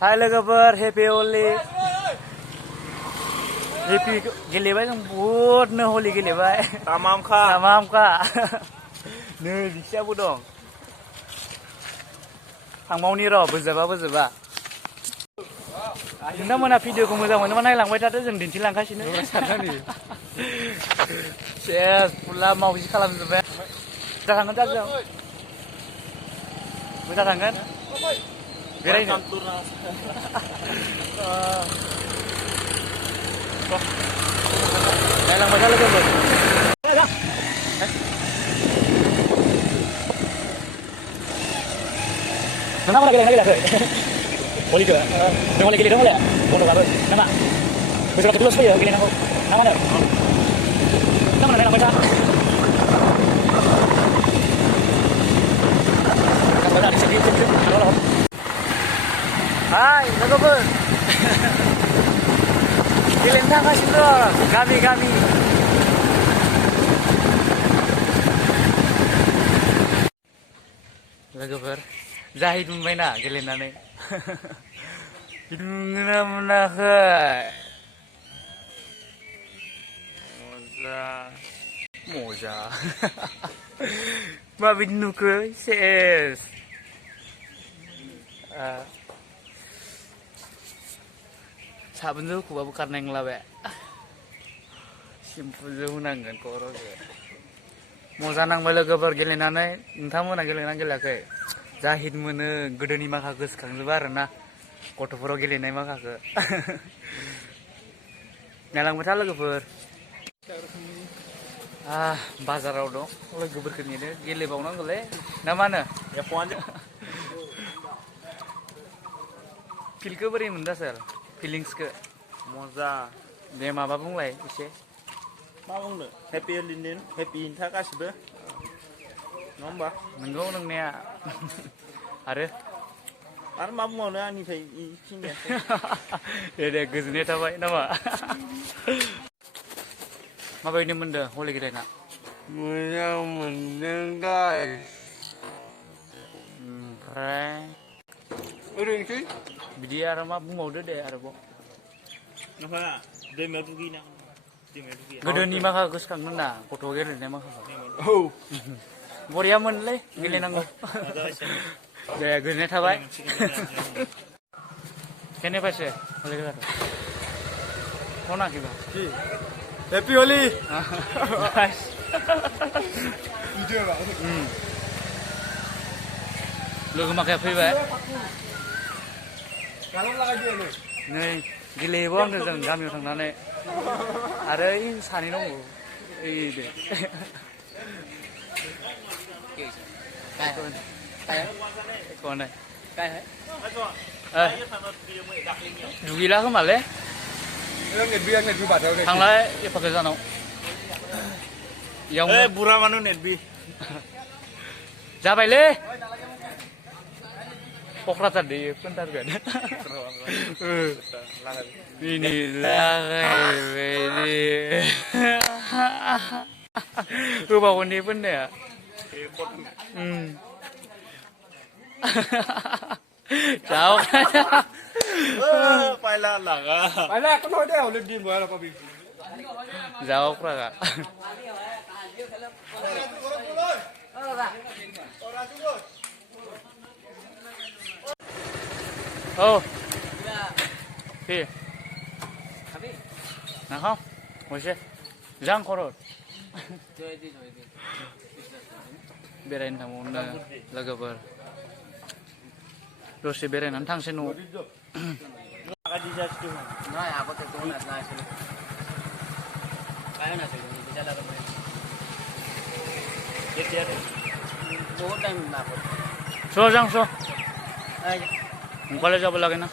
Hai logoफोर happy हलि happy गेलेबाय जों बहुतनो हलि गेलेबाय तामामखा नै बिसियाबो दं थांबावनि र' बोजोबा नोंथांमोना भिडिअखौ मोजां मोनोबा नायलांबाय थादो जों दिन्थिलांगासिनो सेस फुला मावजि खालामजोब्बाय थांगोन दा जों मोजां थांगोन बेरायनो नायलांबाय था लोगोफोर नोंथांमोना गेलेना गेलेयाखै हलिखौ नों हलि गेलेदों हले बन्द'बाबो नामा बोसोराव खेबसेल'सो फैयो गेलेनांगौ ना मा होनो नोंथांमोना नायलांबाय था Hai logoफोर गेलेनो थांगासिनो दं गामि लोगोफोर जाहैद मोनबायना गेलेनानै नुनो मोनाखै मजा माबायदि नुखो सेस साबोनजों हुख'बाबो खारनाय नंला बे सिम्पुजों हुनांगोन खर'खौ मजा नांबाय लोगोफोर गेलेनानै नोंथांमोना गेलेना गेलेयाखै जाहिद मोनो गोदोनि माखाखौ गोसोखांजोबो आरोना गथ'फोराव गेलेनाय माखाखौ नायलांबाय था लोगोफोर बाजाराव दं लोगोफोरखौ नेनो गेलेबावनांगौलै ना मा होनो फिल्डखौ बोरै मोनदा सार फिलिंसखौ मजा दे माबा बुंलाय एसे मा बुंनो हेपि हलिडेन हेपि इन्था गासिबो नङा होमबा नंगौ नंनाया आरो मा बुंबावनो आंनिफ्राय दे गोजोननाय थाबाय नामा माबायदि मोनदों हलि गेलेना मोजां मोनदों गाइस ओमफ्राय ओरैनोसै बिदि आरो मा बुंबावदो दे आरोबाव दैमायाव दुगैना गोदोनि माखा गोसोखांनो ना गथ' गेलेनाय माखा औ बरिया मोनलै गेलेनांगौ दे गोजोननाय थाबाय केने पाइसे हलि गेलेनाखौ कौन आखिबा हेपि हलि लोगो माखाया फैबाय नै गेलेबावनो जों गामियाव थांनानै आरो सानै दङ दे कौन दुगैला खोमालै थांलाय एफा गोजानाव बुरा मानो नेटबि जाबायलै क'क्राझार दै खोन्थारगोन ini lagai kebawan dia pun ya jauh Payla laga có nói đeo lên đi mà là có bị jauh raga oh Phi nào không ngồi xe giang khó rồi बेरायनो थांबावनो लोगोफोर दसे बेरायनानै थांसै न'आव स' जां स' कलेज जाबो লাগে ना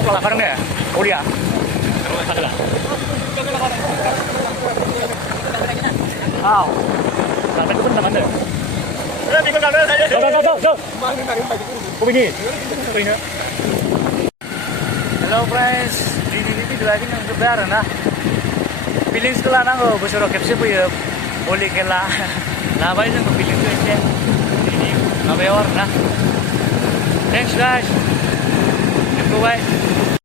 kok lapar nggak? Oh dia. Wow. Sampai itu teman deh. Tinggal kamera saja. Go. Oh ini. Ini. Hello friends. Di video lagi yang berbeda nah. Feelings ke lanang bosoraw खेबसे फैयो holi खेला लाबाय जोंखौ फिलिंखौ एसे बिनि माबायाव आरोना थेंक्स गाइस नुबाय